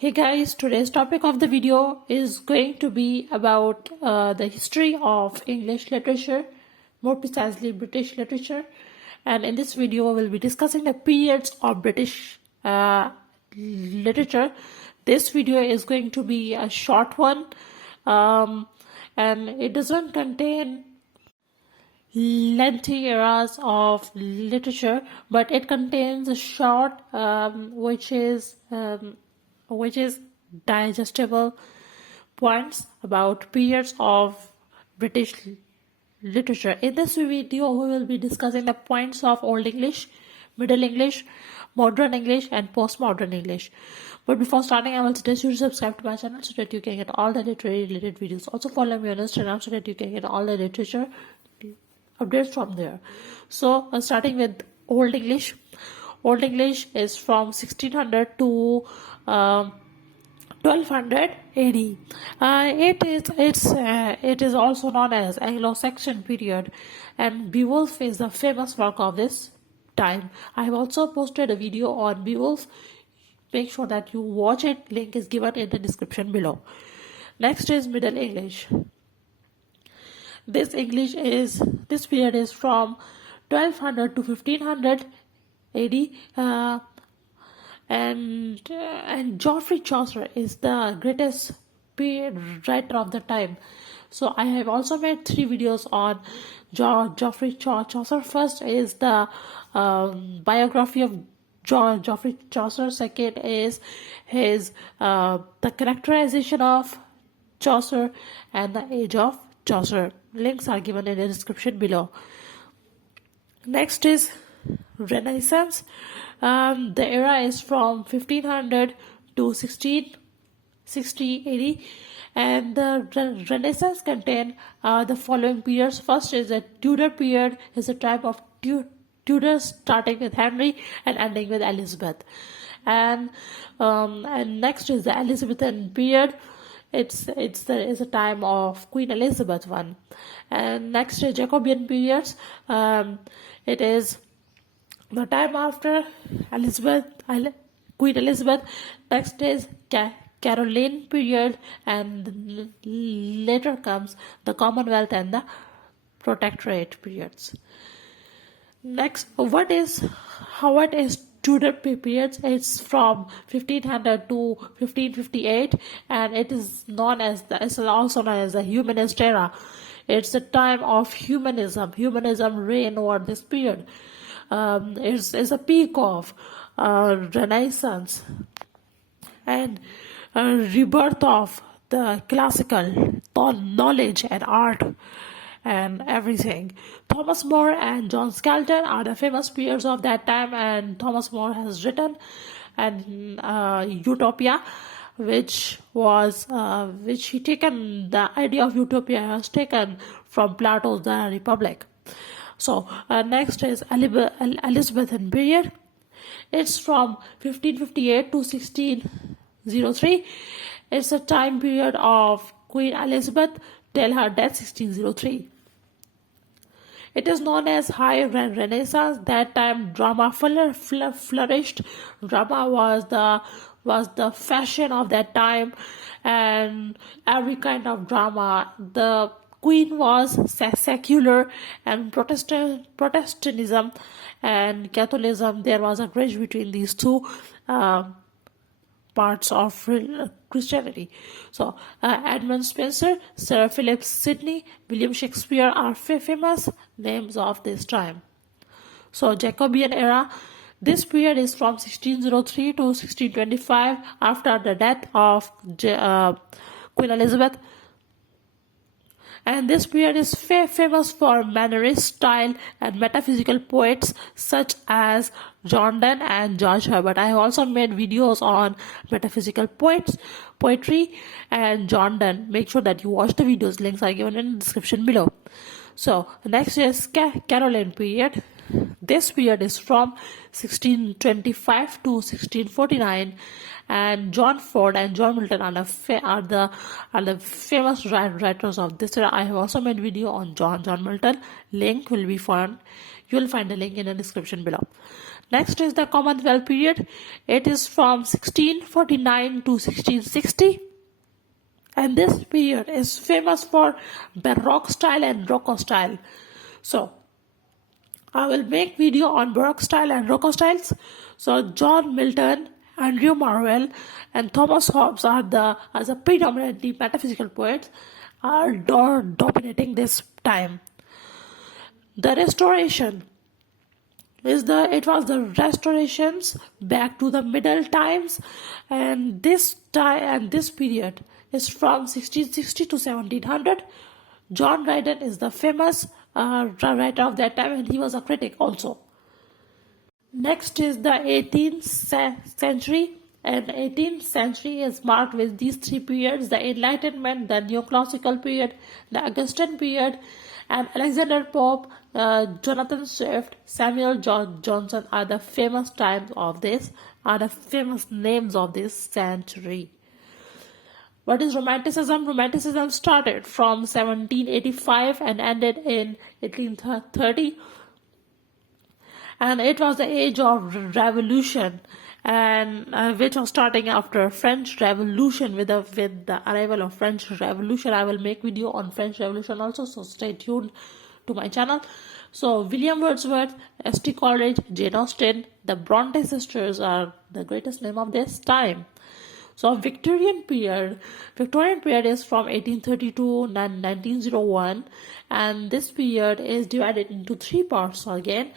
Hey guys, today's topic of the video is going to be about the history of English literature, more precisely British literature. And in this video, we'll be discussing the periods of British literature. This video is going to be a short one, and it doesn't contain lengthy eras of literature, but it contains a short, which is digestible points about periods of British literature. In this video, we will be discussing the points of Old English, Middle English, Modern English, and Postmodern English. But before starting, I will suggest you to subscribe to my channel so that you can get all the literary related videos. Also follow me on Instagram so that you can get all the literature updates from there. So starting with Old English. Old English is from 1600 to 1200 AD. It is also known as Anglo-Saxon period, and Beowulf is the famous work of this time. I have also posted a video on Beowulf. Make sure that you watch it. Link is given in the description below. Next is Middle English. This period is from 1200 to 1500 AD, and Geoffrey Chaucer is the greatest writer of the time. So I have also made 3 videos on Geoffrey Chaucer. First is the biography of Geoffrey Chaucer. Second is his the characterization of Chaucer and the age of Chaucer. Links are given in the description below. Next is Renaissance. The era is from 1500 to 1660 AD, and the Renaissance contain the following periods. First is the Tudor period, is a type of Tudors starting with Henry and ending with Elizabeth, and next is the Elizabethan period. It's a time of Queen Elizabeth I, and next is Jacobean periods. It is the time after Queen Elizabeth. Next is Caroline period, and later comes the Commonwealth and the Protectorate periods. Next, what is Tudor periods? It's from 1500 to 1558, and it is also known as the Humanist era. It's a time of humanism. Humanism reign over this period. It's a peak of Renaissance and rebirth of the classical knowledge and art and everything. Thomas More and John Skelton are the famous peers of that time, and Thomas More has written Utopia, which he taken, the idea of Utopia has taken from Plato's The Republic. So next is Elizabethan period. It's from 1558 to 1603. It's a time period of Queen Elizabeth till her death 1603. It is known as High Renaissance. That time drama flourished. Drama was the fashion of that time, and every kind of drama. The Queen was secular, and Protestantism and Catholicism, there was a bridge between these two parts of Christianity. So Edmund Spenser, Sir Philip Sidney, William Shakespeare are famous names of this time. So Jacobean era. This period is from 1603 to 1625, after the death of Queen Elizabeth. And this period is famous for Mannerist style and metaphysical poets such as John Donne and George Herbert. I have also made videos on metaphysical poetry and John Donne. Make sure that you watch the videos. Links are given in the description below. So next is Caroline period. This period is from 1625 to 1649, and John Ford and John Milton are the famous writers of this era. I have also made video on John Milton. Link will be found. You will find the link in the description below. Next is the Commonwealth period. It is from 1649 to 1660. And this period is famous for Baroque style and Rococo style. So I will make video on Baroque style and Rococo styles. So John Milton, Andrew Marvell, and Thomas Hobbes are as a predominantly metaphysical poets are dominating this time. The Restoration it was the restorations back to the Middle times, and this period is from 1660 to 1700. John Dryden is the famous writer of that time, and he was a critic also. Next is the 18th century, and 18th century is marked with these three periods: the Enlightenment, the Neoclassical period, the Augustan period, and Alexander Pope, Jonathan Swift, Samuel Johnson are the famous names of this century. What is Romanticism? Romanticism started from 1785 and ended in 1830. And it was the age of revolution, and which was starting after French Revolution. With the arrival of French Revolution, I will make video on French Revolution also, so stay tuned to my channel. So William Wordsworth, St. Coleridge, Jane Austen, the Bronte sisters are the greatest name of this time. So Victorian period is from 1830 to 1901, and this period is divided into three parts again: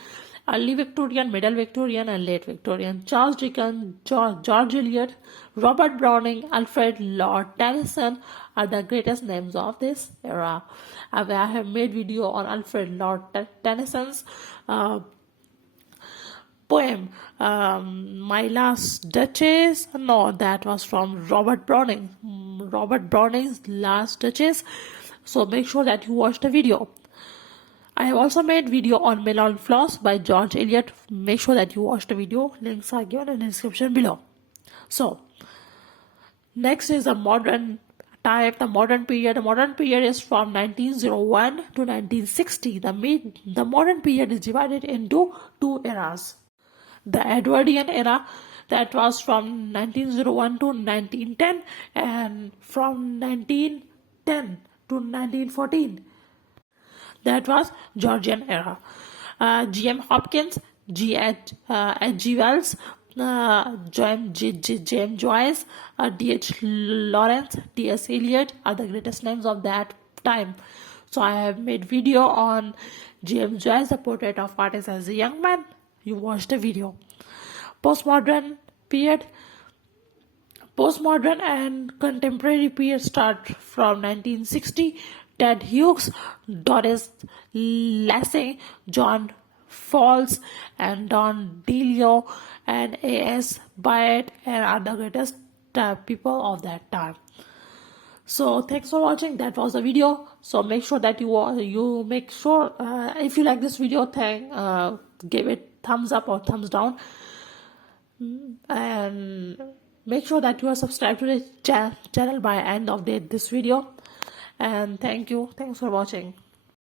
Early Victorian, Middle Victorian, and Late Victorian. Charles Dickens, George Eliot, Robert Browning, Alfred Lord Tennyson are the greatest names of this era. I have made video on Alfred Lord Tennyson's poem, My Last Duchess. No, that was from Robert Browning. Robert Browning's Last Duchess. So make sure that you watch the video. I have also made video on Melon Floss by George Eliot. Make sure that you watch the video. Links are given in the description below. So next is the modern time, the modern period. The modern period is from 1901 to 1960. The modern period is divided into two eras. The Edwardian era, that was from 1901 to 1910, and from 1910 to 1914. That was Georgian era. G.M. Hopkins, H.G. Wells, James Joyce, D.H. Lawrence, T.S. Eliot are the greatest names of that time. So I have made video on James Joyce, the portrait of artist as a young man. You watch the video. Postmodern period. Postmodern and contemporary period start from 1960. Ted Hughes, Doris Lessing, John Fowles, and Don DeLeo, and A.S. Byatt are the greatest people of that time. So thanks for watching. That was the video. So make sure that you make sure if you like this video, give it thumbs up or thumbs down, and make sure that you are subscribed to the channel by end of this video. And thanks for watching.